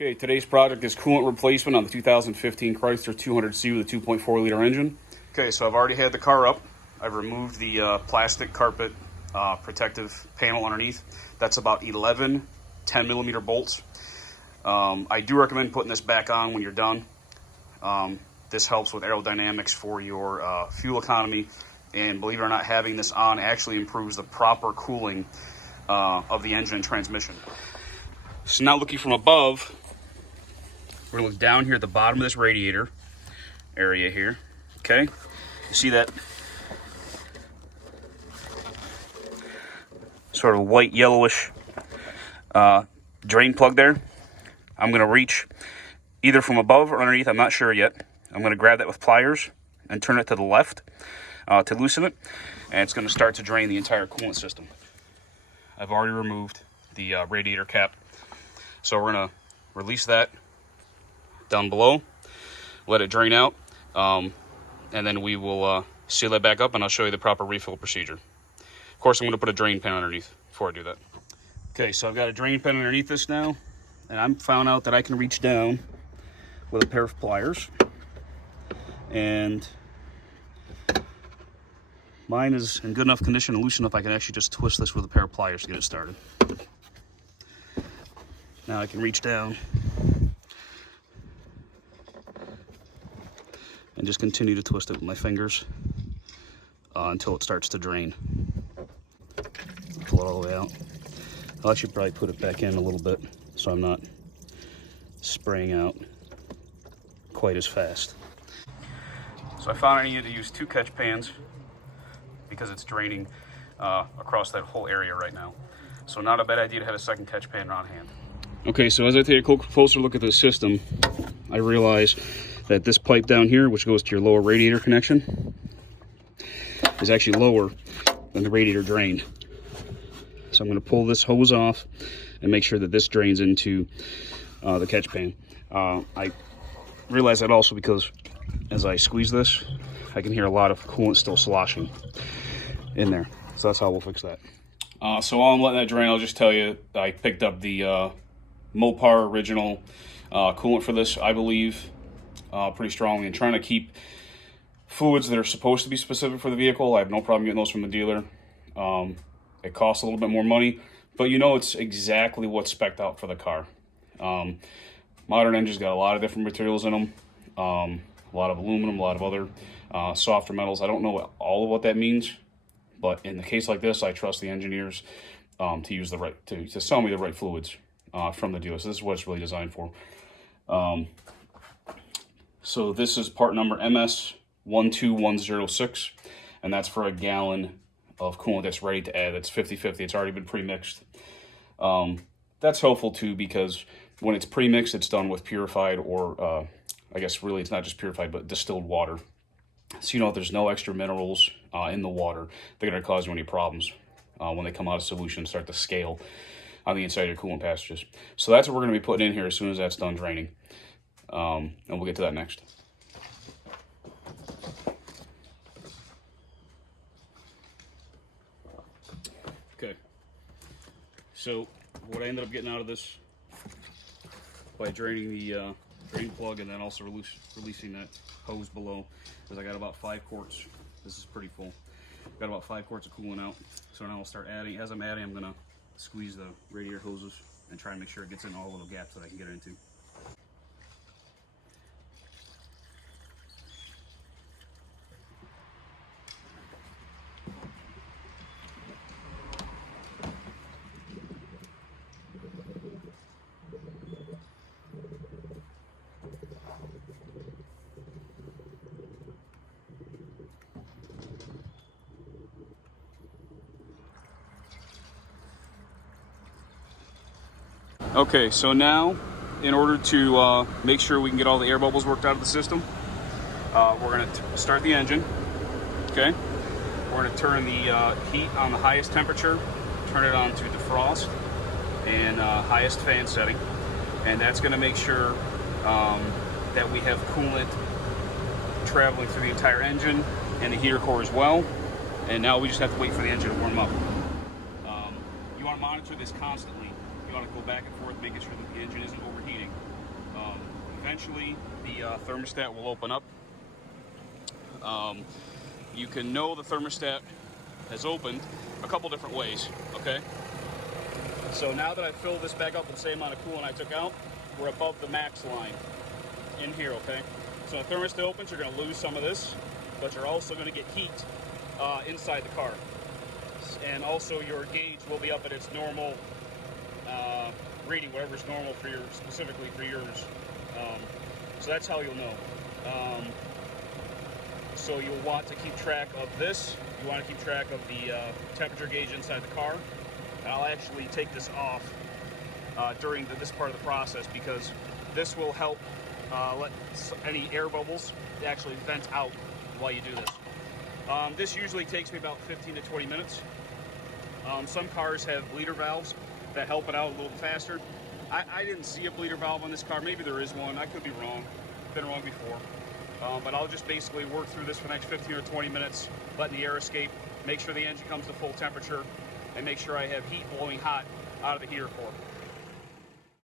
Okay, today's project is coolant replacement on the 2015 Chrysler 200C with a 2.4 liter engine. Okay, so I've already had the car up. I've removed the plastic carpet protective panel underneath. That's about 11 10mm bolts. I do recommend putting this back on when you're done. This helps with aerodynamics for your fuel economy, and believe it or not, having this on actually improves the proper cooling of the engine and transmission. So now looking from above, we're gonna look down here at the bottom of this radiator area here. Okay, you see that sort of white yellowish drain plug there? I'm gonna reach either from above or underneath, I'm not sure yet. I'm gonna grab that with pliers and turn it to the left to loosen it, and it's gonna start to drain the entire coolant system. I've already removed the radiator cap, so we're gonna release that down below, let it drain out, and then we will seal that back up, and I'll show you the proper refill procedure. Of course, I'm going to put a drain pen underneath before I do that. Okay, so I've got a drain pen underneath this now, and I found out that I can reach down with a pair of pliers, and mine is in good enough condition and loose enough I can actually just twist this with a pair of pliers to get it started. Now I can reach down and just continue to twist it with my fingers until it starts to drain. Pull it all the way out. I should probably put it back in a little bit so I'm not spraying out quite as fast. So I found I needed to use 2 catch pans because it's draining across that whole area right now. So not a bad idea to have a second catch pan on hand. Okay, so as I take a closer look at this system, I realize that this pipe down here, which goes to your lower radiator connection, is actually lower than the radiator drain. So I'm going to pull this hose off and make sure that this drains into the catch pan. I realize that also because as I squeeze this, I can hear a lot of coolant still sloshing in there. So that's how we'll fix that. So while I'm letting that drain, I'll just tell you I picked up the Mopar original coolant for this, I believe, pretty strongly, and trying to keep fluids that are supposed to be specific for the vehicle. I have no problem getting those from the dealer. It costs a little bit more money, but you know it's exactly what's spec'd out for the car. Modern engines got a lot of different materials in them, a lot of aluminum, a lot of other softer metals. I don't know all of what that means, but in the case like this, I trust the engineers to use the right to sell me the right fluids from the dealer. So this is what it's really designed for. So this is part number MS12106, and that's for a gallon of coolant that's ready to add. It's 50-50. It's already been pre-mixed. That's helpful too, because when it's pre-mixed, it's done with purified, or I guess really it's not just purified, but distilled water. So you know there's no extra minerals in the water that are going to cause you any problems when they come out of solution and start to scale on the inside of your coolant passages. So that's what we're going to be putting in here as soon as that's done draining. And we'll get to that next. Okay, so what I ended up getting out of this by draining the drain plug and then also releasing that hose below is I got about 5 quarts. This is pretty full. Got about 5 quarts of coolant out. So now I'll start adding. As I'm adding, I'm going to squeeze the radiator hoses and try and make sure it gets in all the little gaps that I can get into. Okay, so now in order to make sure we can get all the air bubbles worked out of the system, we're going to start the engine. Okay, we're going to turn the heat on the highest temperature, turn it on to defrost and highest fan setting, and that's going to make sure that we have coolant traveling through the entire engine and the heater core as well. And now we just have to wait for the engine to warm up. You want to monitor this constantly. You want to go back and forth, making sure that the engine isn't overheating. eventually the thermostat will open up. You can know the thermostat has opened a couple different ways, okay? So now that I've filled this back up with the same amount of coolant I took out, we're above the max line in here, okay? So when the thermostat opens, you're gonna lose some of this, but you're also gonna get heat inside the car. And also your gauge will be up at its normal reading, whatever's normal for your, specifically for yours. So that's how you'll know. So you'll want to keep track of this. You want to keep track of the temperature gauge inside the car. And I'll actually take this off during this part of the process, because this will help let any air bubbles actually vent out while you do this. This usually takes me about 15 to 20 minutes. Some cars have bleeder valves that help it out a little faster. I didn't see a bleeder valve on this car. Maybe there is one. I could be wrong. Been wrong before. But I'll just basically work through this for the next 15 or 20 minutes, letting the air escape, make sure the engine comes to full temperature, and make sure I have heat blowing hot out of the heater core.